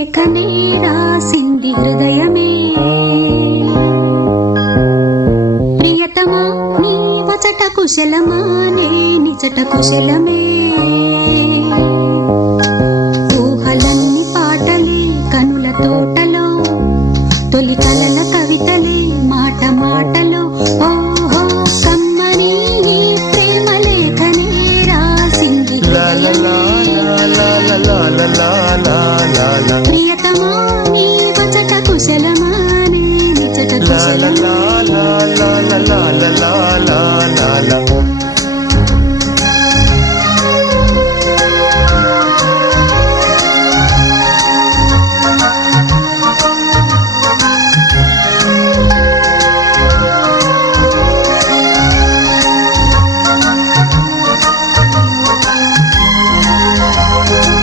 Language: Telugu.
లేఖనే రాసింది హృదయమే. ప్రియతమా నీ వచట కుశలమా నే నిజట కుశలమే. ఊహలన్నీ పాటలే కనుల తోటలో తొలి కలల కవితలే మాట మాటలో. ఓహో కమ్మని నీ ప్రేమ లేఖనే రాసింది La la la la la la la la la love.